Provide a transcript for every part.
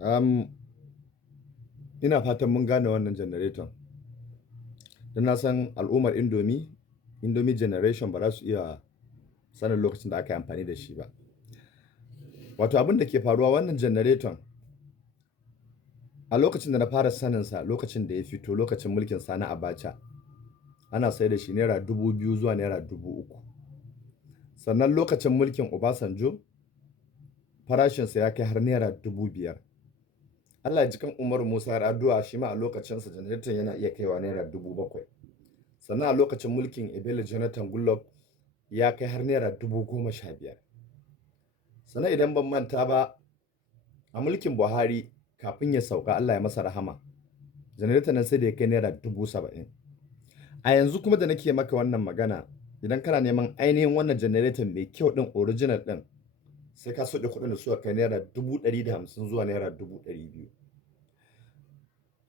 Am, ina fatan mun gane wannan janareton. Don na san al'ummar Indomie generation ba za su iya sanin lokacin da aka yi amfani da shi ba. Wato abin da ke faruwa wannan janareton a lokacin da na fara saninsa lokacin da ya fito lokacin mulkin Sani Abacha ana sai da shi naira 2000 zuwa naira 3000. Sannan lokacin mulkin Obasanjo farashinsa ya kai har naira 5000. Allah ya ji kan Umar Musa Yar'adua shi ma a lokacinsa janareton yana iya kaiwa naira 7000. Sannan a lokacin mulkin Ebele Jonathan Goodluck ya kai har naira 15000. Sannan idan ban manta ba a mulkin Buhari kafin ya sauka Allah ya masa rahama janareton nan sai da ya kai naira 70,000. A yanzu kuma da nake maka wannan magana idan kana neman ainihin wannan janareton mai kyau din original din sai ka soke kuɗin da suka kai naira 150,000 zuwa naira 200,000.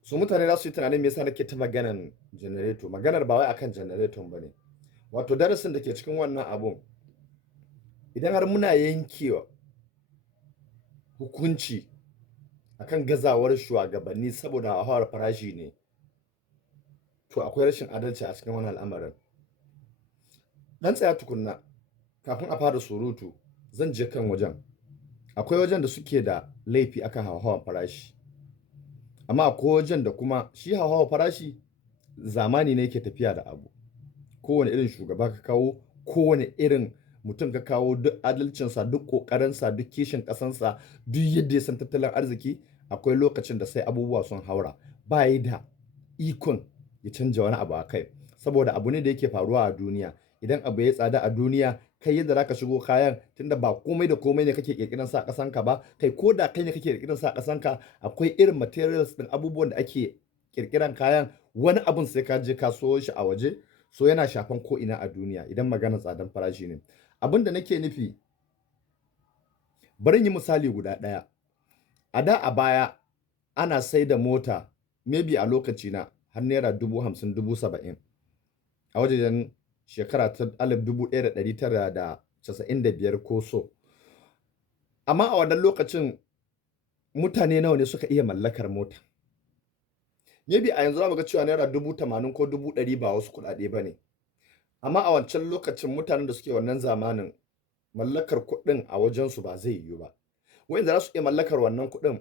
Su mutane za su yi tunanin me yasa nake ta maganan janareto. Maganar ba wai akan janareton ba ne. Wato darasin da ke cikin wannan abun idan har muna yankewa hukunci akan gazawar shugabanni saboda hauhawar farashi ne, to akwai rashin adalci a cikin wannan al'amarin. Dan tsaya tukunna kafin a fara surutu zan je kan wajen. Akwai wajen da suke da laifi akan hauhawar farashi. Amma akwai wajen da kuma shi hauhawar farashi zamani ne yake tafiya da abu. Kowane irin shugaba ka kawo, kowane irin mutum ka kawo duk adalcinsa, duk ƙoƙarinsa, duk kishin ƙasansa, duk yadda ya san tattalin arziki akwai lokacin da sai abubuwa sun haura. Ba yi da ikon ya canja wani abu a kai. Saboda abu ne da yake faruwa a duniya. Idan abu ya tsada a duniya kai yadda zaka shigo kayan tunda ba komai da komai ne kake kirkiran sa a ƙasanka ba, kai ko da kai ne kake kirkiran sa a ƙasanka akwai irin materials din abubuwan da ake kirkiran kayan wani abun sai ka je ka so shi a waje, so yana shafan ko ina a duniya idan maganar tsadan farashi ne. Abin da nake nufi bari yi misali guda ɗaya. A da a baya ana sai da mota maybe a lokaci na har naira 50,000 70,000 a wajejen shekara ta 1995 ko so. Amma a wannan lokacin mutane nawa ne suka iya mallakar mota? Maybe a yanzu za mu ga cewa naira 80,000 ko 100,000 ba wasu kuɗaɗe ba ne. Amma a wancan lokacin mutanen da suke wannan zamanin mallakar kuɗin a wajensu ba zai yiwu ba. Wa'inda za su iya mallakar wannan kuɗin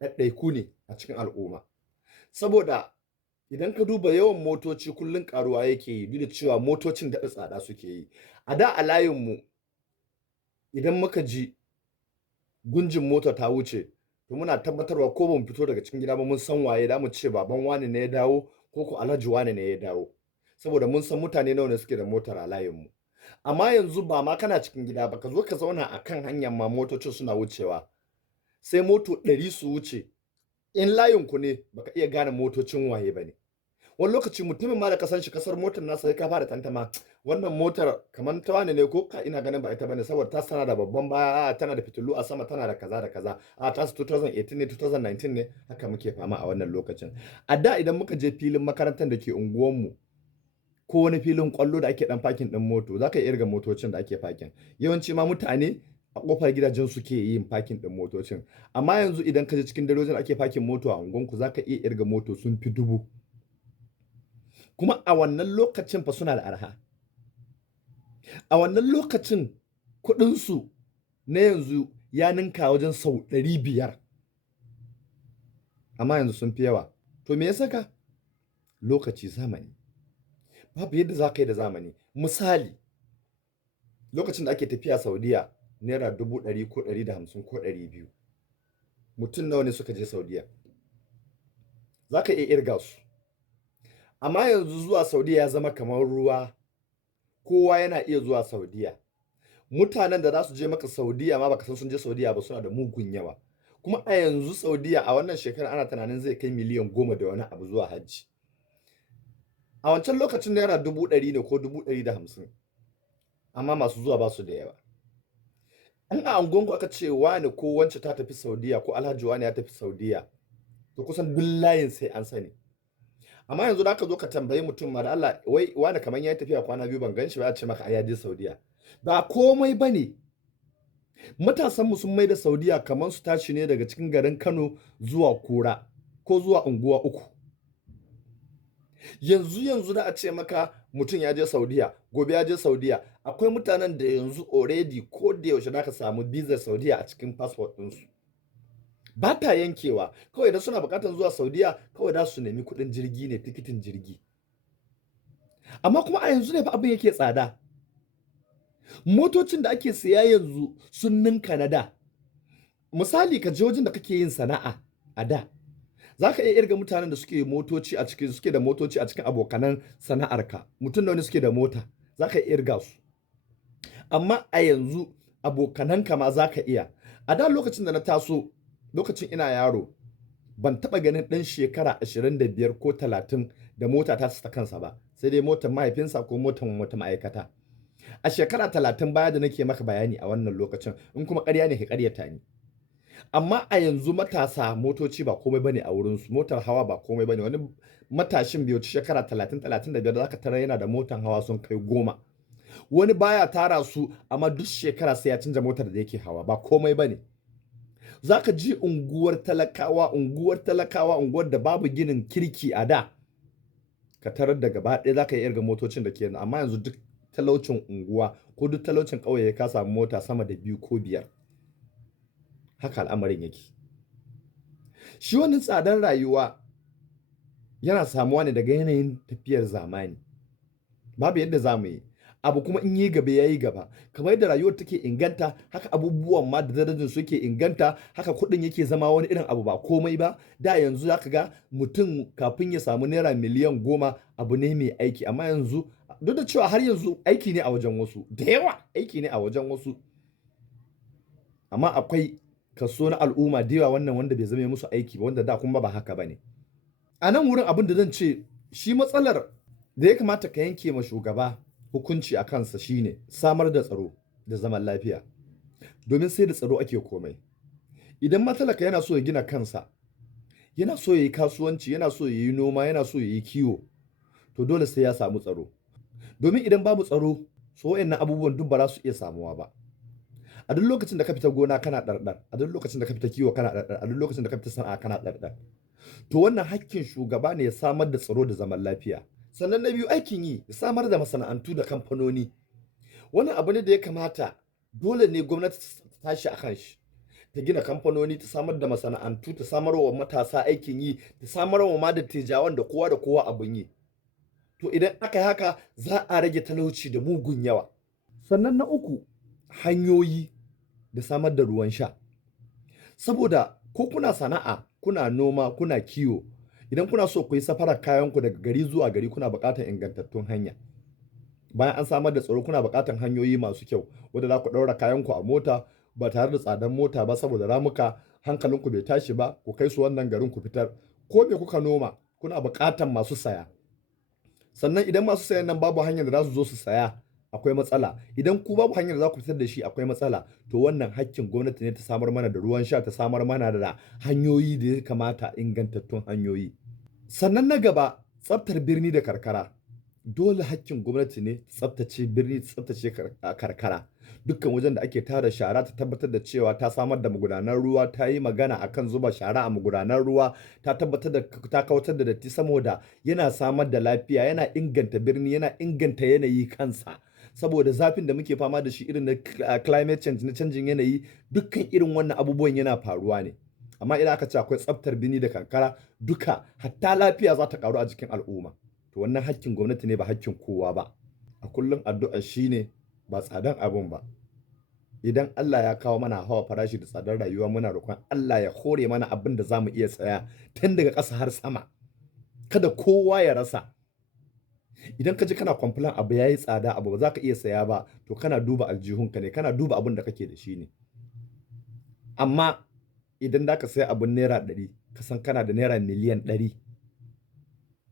ɗaiɗaiku ne a cikin al'umma. Saboda idan ka duba yawan motoci kullum ƙaruwa yake yi duk da cewa motocin daɗa tsada suke yi. A da a layinmu idan muka ji gunjin mota ta wuce to muna tabbatarwa ko ba mu fito daga cikin gida ba mun san waye da mu ce baban wane ne ya dawo ko ko alhaji wane ne ya dawo. Saboda mun san mutane nawa ne suke da motar a layinmu. Amma yanzu ba ma kana cikin gida ba ka zo ka zauna a kan hanyar ma motocin suna wucewa. Sai moto 100 su wuce in layinku ne baka iya gane motocin waye ba ne. Wani lokaci mutumin ma da ka san shi kasar motar nasa sai ka fara tantama wannan motar kamar ta wane ne ko ka ina ganin ba ita bane saboda ta tana da babban baya tana da fitilu a sama tana da kaza da kaza ta su 2018 ne 2019 ne haka muke fama a wannan lokacin. A da idan muka je filin makarantar da ke unguwanmu ko wani filin kwallo da ake dan fakin din moto zaka iya irga motocin da ake fakin. Yawanci ma mutane a kofar gidajen suke yin fakin din motocin. Amma yanzu idan ka je cikin darojin ake fakin moto a unguwanku zaka iya irga moto sun fi 1000. Kuma a wannan lokacin fa suna da arha. A wannan lokacin kuɗinsu na yanzu ya ninka wajen sau 500. Amma yanzu sun fi yawa. To me ya saka? Lokaci zamani. Babu yadda za ka yi da zamani. Misali, lokacin da ake tafiya Saudiya naira 100,000 ko 150 ko 200. Mutum nawa ne suka je Saudiya? Za ka iya irga su. Amma yanzu zuwa Saudiya ya zama kamar ruwa. Kowa yana iya zuwa Saudiya. Mutanen da za su je maka Saudiya ma baka san sun je Saudiya ba suna da mugun yawa. Kuma a yanzu Saudiya a wannan shekarar ana tunanin zai kai miliyan 10 da wani abu zuwa hajji. A wancan lokacin naira 100,000 ne ko 150,000. Amma masu zuwa ba su da yawa. In a unguwanku aka ce wane ko wance ta tafi Saudiya ko alhaji wane ya tafi Saudiya to kusan duk layin sai an sani. Amma yanzu da ka zo ka tambayi mutum ma da Allah wai wane kaman ya yi tafiya kwana 2 ban gan shi ba ya ce maka ai ya je Saudiya. Ba komai ba ne Matasanmu sun mai da Saudiya kamar su tashi ne daga cikin garin Kano zuwa Kura ko zuwa unguwa uku. Yanzu da a ce maka mutum ya je Saudiya, gobe ya je Saudiya, akwai mutanen da yanzu already ko da yaushe za ka samu bizar Saudiya a cikin passport ɗinsu. Ba ta yankewa, kawai idan suna buƙatar zuwa Saudiya kawai za su nemi kuɗin jirgi ne, tikitin jirgi. Amma kuma a yanzu ne fa abin yake tsada. Motocin da ake siya yanzu sun ninka na da. Misali ka je wajen da kake yin sana'a a da. Za ka iya irga mutanen da suke da motoci a cikin abokanan sana'arka. Mutum nawa ne suke da mota? Za ka iya irga su. Amma a yanzu abokananka ma za ka iya. A da lokacin da na taso, lokacin ina yaro, ban taɓa ganin ɗan shekara 25 ko 30 da mota ta kansa ba, sai dai motar mahaifinsa ko motar wata ma'aikata. A shekara 30 baya da nake maka bayani a wannan lokacin, in kuma ƙarya ne ka ƙaryata ni. Amma a yanzu matasa motoci ba komai bane a wurinsu, motar hawa ba komai bane. Wani matashin bai wuce shekara 30-35 za ka tarar yana da motar hawa sun kai 10. Wani baya tara su amma duk shekara sai ya canza motar da yake hawa, ba komai bane. Za ka ji unguwar talakawa, unguwar da babu ginin kirki a da, ka tarar da gaba ɗaya za ka iya irga motocin da ke nan. Amma yanzu duk talaucin unguwa ko duk talaucin ƙauye ka samu mota sama da 2 ko 5. Haka al'amarin yake. Shi wannan tsadar rayuwa yana samuwa ne daga yanayin tafiyar zamani. Babu yadda za mu yi. Abu kuma in yi gaba ya yi gaba. Kamar yadda rayuwar take inganta, haka abubuwan ma da darajar su yake inganta, haka kuɗin yake zama wani irin abu ba komai ba. Da yanzu za ka ga mutum kafin ya samu naira miliyan 10 abu ne mai aiki. Amma yanzu duk da cewa har yanzu aiki ne a wajen wasu, da yawa aiki ne a wajen wasu. Amma akwai kaso na al'umma da yawa wannan wanda bai zame musu aiki ba, wanda da kuma ba haka ba ne. A nan wurin abin da zan ce, shi matsalar da ya kamata ka yanke ma shugaba hukunci a kansa shine samar da tsaro da zaman lafiya. Domin sai da tsaro ake komai. Idan matalaka yana so ya gina kansa, yana so ya yi kasuwanci, yana so ya yi noma, yana so ya yi kiwo, to dole sai ya samu tsaro. Domin idan babu tsaro, so wayannan abubuwan duk ba za su iya samuwa ba. A duk lokacin da ka fita gona kana ɗarɗar, a duk lokacin da ka fita kiwo kana ɗarɗar, a duk lokacin da ka fita sana'a kana ɗarɗar. To wannan hakkin shugaba ne ya samar da tsaro da zaman lafiya. Sannan na biyu, aikin yi, ya samar da masana'antu da kamfanoni. Wannan abu ne da ya kamata dole ne gwamnati ta tashi a kan shi. Ta gina kamfanoni, ta samar da masana'antu, ta samar wa matasa aikin yi, ta samar wa ma dattijawan da kowa abun yi. To idan aka yi haka za a rage talauci da mugun yawa. Sannan na uku, hanyoyi da samar da ruwan sha. Saboda ko kuna sana'a, kuna noma, kuna kiwo, idan kuna so ku yi safarar kayanku daga gari zuwa gari kuna buƙatar ingantattun hanya. Bayan an samar da tsaro kuna buƙatar hanyoyi masu kyau wanda za ku ɗaura kayanku a mota ba tare da tsadar mota ba saboda ramuka, hankalinku bai tashi ba, ku kai su wannan garin ku fitar. Ko me kuka noma kuna buƙatar masu saya. Sannan idan masu sayan nan babu hanyar da za su zo su saya, akwai matsala. Idan ku babu hanyar da za ku fitar da shi, akwai matsala. To wannan hakkin gwamnati ne ta samar mana da ruwan sha, ta samar mana da hanyoyi da ya kamata, ingantattun hanyoyi. Sannan na gaba, tsaftar birni da karkara. Dole hakkin gwamnati ne ta tsaftace birni, ta tsaftace karkara. Dukkan wajen da ake tara shara ta tabbatar da cewa ta samar da magudanan ruwa, ta yi magana akan zuba shara a magudanan ruwa, ta tabbatar da ta kautar da datti saboda yana samar da lafiya, yana inganta birni, yana inganta yanayi kansa. Saboda zafin da muke fama da shi irin na climate change, na canjin yanayi, dukkan irin wannan abubuwan yana faruwa ne. Amma idan aka ce akwai tsaftar birni da karkara, duka hatta lafiya za ta karu a jikin al'umma. To wannan hakkin gwamnati ne ba hakkin kowa ba. A kullum addu'a shine ba tsadan abun ba. Idan Allah ya kawo mana hawa farashi da tsadar rayuwa, muna roƙon Allah ya hore mana abin da za mu iya saya tun daga ƙasa har sama. Kada kowa ya rasa. Idan ka ji kana complain abu yayi tsada, abu ba za ka iya saya ba, to kana duba aljihunka ne, kana duba abin da kake da shi ne. Amma idan za ka saya abin naira 100, ka san kana da naira miliyan 100.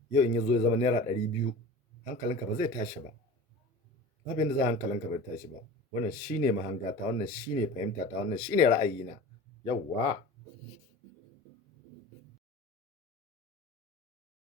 Yau in ya zo ya zama naira 200, hankalinka ba zai tashi ba. Babu yadda za hankalinka bai tashi ba. Wannan shine mahangata, wannan shine fahimtata, wannan shine ra'ayina. Yawwa.